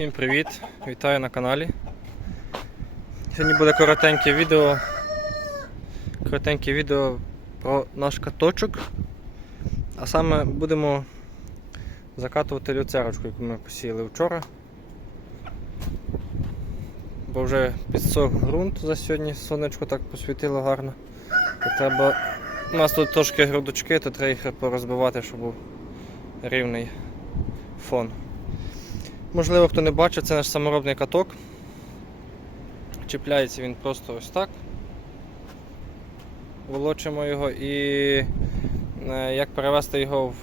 Всім привіт! Вітаю на каналі. Сьогодні буде коротеньке відео. Коротеньке відео про наш каточок. А саме будемо закатувати люцерочку, яку ми посіяли вчора. Бо вже підсох ґрунт за сьогодні, сонечко так посвітило гарно. То треба... У нас тут трошки грудочки, то треба їх порозбивати, щоб був рівний фон. Можливо, хто не бачить, це наш саморобний каток. Чіпляється він просто ось так. Волочимо його і е, як перевести його в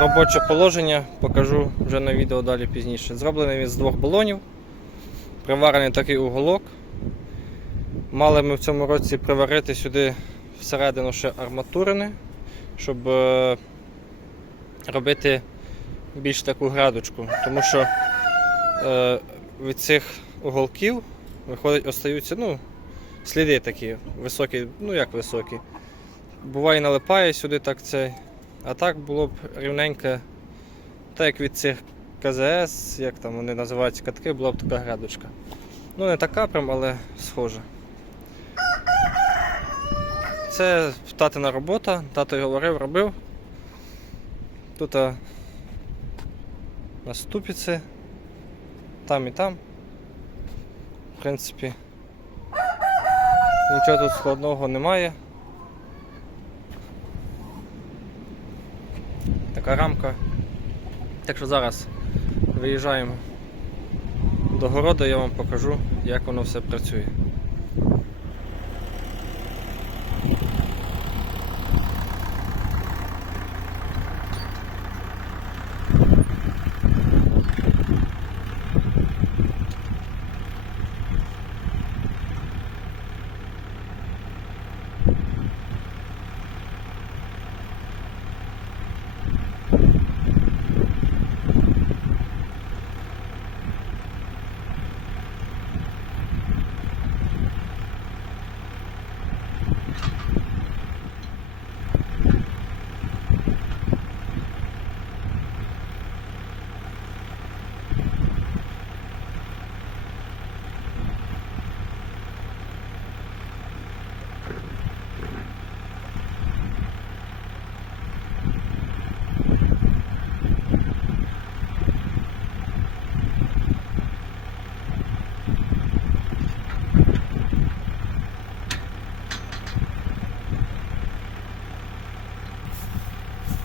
робоче положення, покажу вже на відео далі пізніше. Зроблений він з двох балонів, приварений такий уголок. Мали ми в цьому році приварити сюди всередину ще арматурини, щоб е, робити більш таку градочку, тому що е, від цих уголків виходить, остаються ну, сліди такі високі, ну як високі. Буває налипає сюди так цей. А так було б рівненьке, так як від цих КЗС, як там вони називаються катки, була б така градочка. Ну не така прям, але схожа. Це татина робота, тато говорив, робив. Тут на ступиці, там і там. В принципі, нічого тут складного немає. Така рамка. Так що зараз виїжджаємо до городу, я вам покажу, як воно все працює.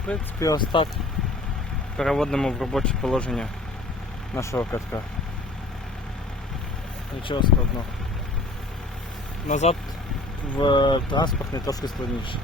принципі, ось так переводимо в робоче положення нашого катка. Нічого складного. Назад в транспортний трошки складніше.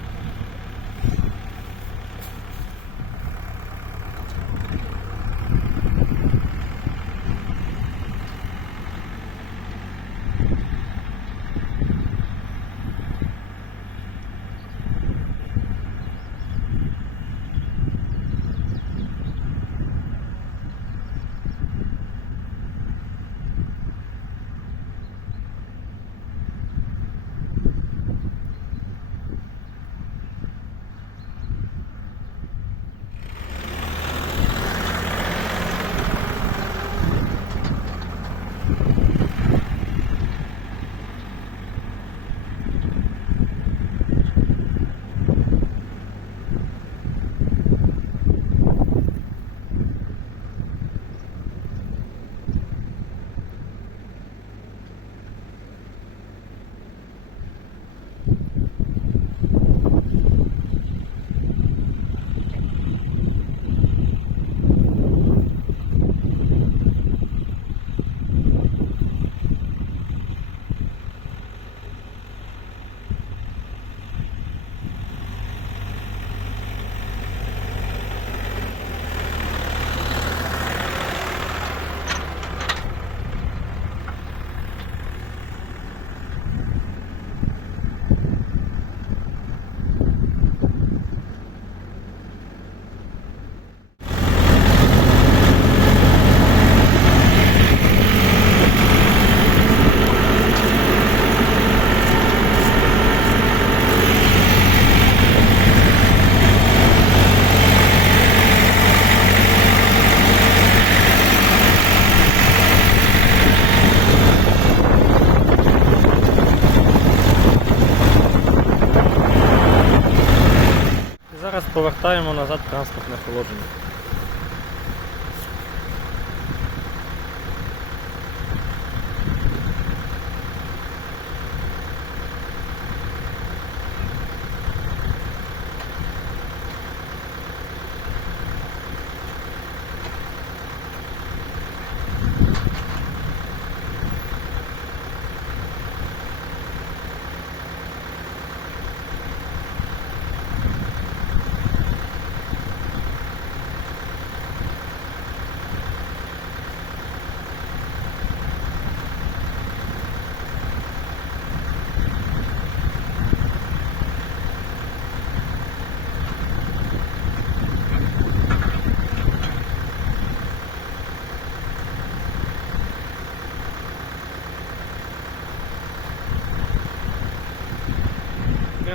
Повертаємо назад транспортне положення.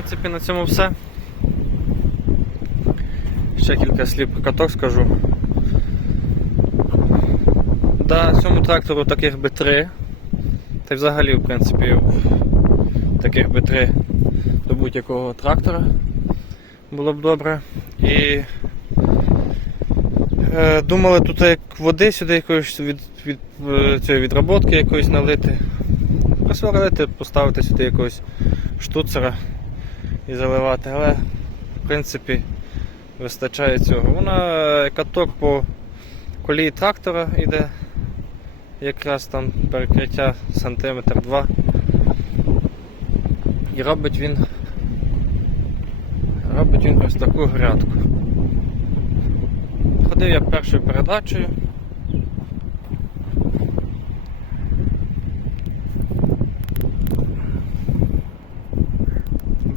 Принципі, на цьому все. Ще кілька слів про каток скажу. Да, цьому трактору таких би три. Та й взагалі, в принципі, таких би три до будь-якого трактора було б добре. І е, думали тут як води сюди якоїсь від, від, е, цієї відроботки якоїсь налити. Присварити, поставити сюди якогось штуцера і заливати, але в принципі вистачає цього. Вона е, каток по колії трактора йде, якраз там перекриття сантиметр два. І робить він робить він ось таку грядку. Ходив я першою передачею.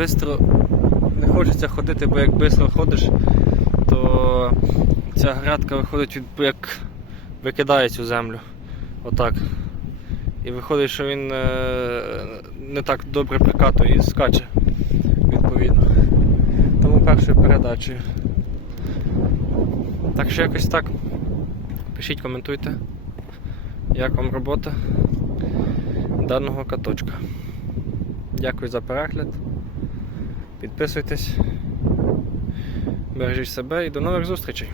Бистро не хочеться ходити, бо як швидко ходиш, то ця грядка виходить від як викидає цю землю. Отак. І виходить, що він е, не так добре прикатує і скаче відповідно. Тому першою передачею. Так що якось так. Пишіть, коментуйте, як вам робота даного каточка. Дякую за перегляд. Підписуйтесь, бережіть себе і до нових зустрічей.